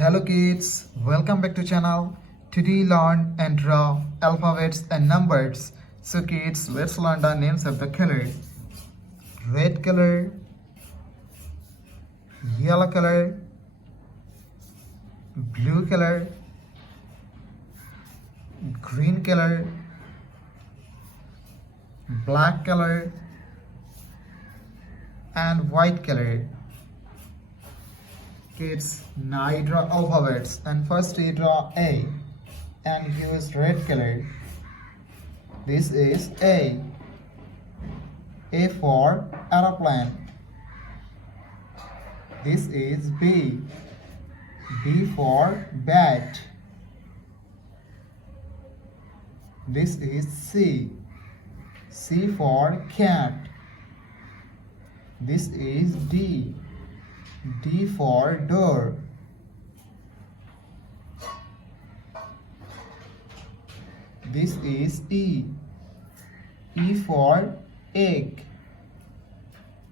Hello kids, welcome back to channel. Today learn and draw alphabets and numbers. So kids, let's learn the names of the color. Red color, yellow color, blue color, green color, black color, and white color. Kids, now I draw alphabets, and first we draw A and use red color. This is A. A for aeroplane. This is B. B for bat. This is C. C for cat. This is D. D for door. This is E. E for egg.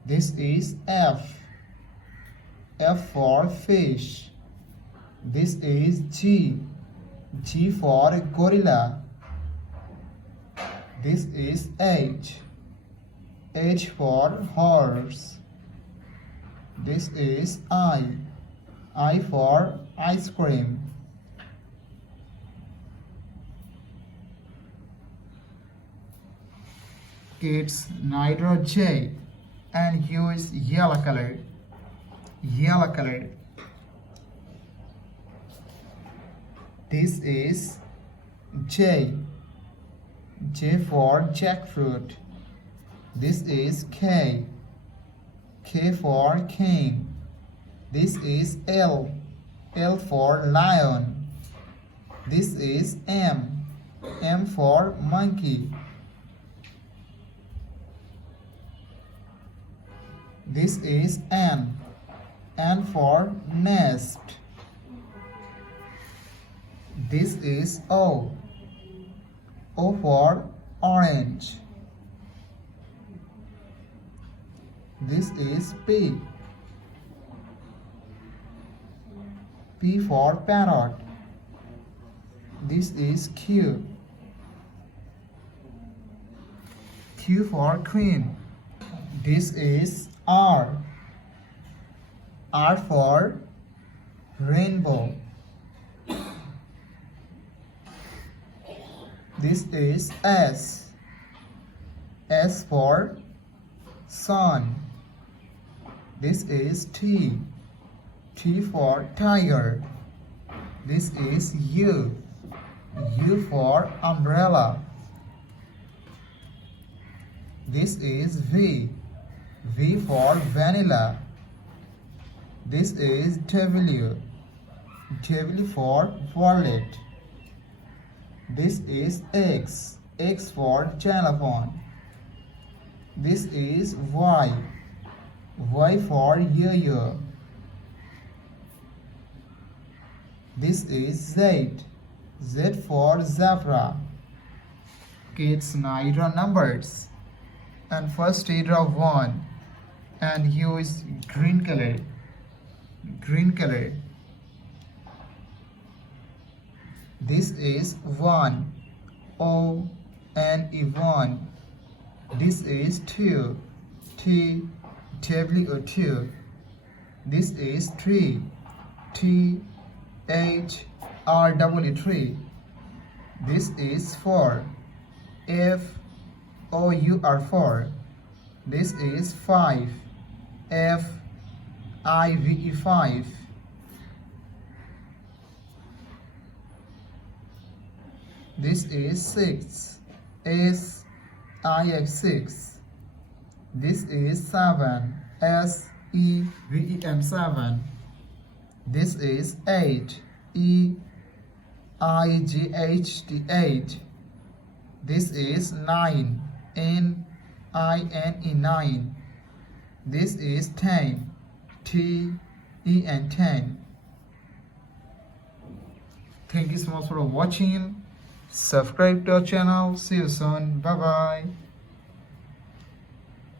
This is F. F for fish. This is G. G for gorilla. This is H. H for horse. This is I. I for ice cream. Kids, now draw J and use yellow color. Yellow color. This is J. J for jackfruit. This is K. K for king. This is L. L for lion. This is M. M for monkey. This is N. N for nest. This is O. O for orange. This is P. P for parrot. This is Q. Q for queen. This is R. R for rainbow. This is S. S for sun. This is T. T for tiger. This is U. U for umbrella. This is V. V for vanilla. This is W. W for wallet. This is X. X for telephone. This is Y. Y for yo-yo. This is Z. Z for zebra. Kids, now draw numbers. And first you draw 1 and use green color. Green color. This is 1. O and E1. This is 2. T W2. This is 3. T H R W3. This is 4. F O U R 4. This is 5. F I V E 5. This is 6. S I X 6. This is 7. S E V E N 7. This is 8. E I G H T 8. This is 9. N I N E 9. This is 10. T E N 10. Thank you so much for watching. Subscribe to our channel. See you soon. Bye bye.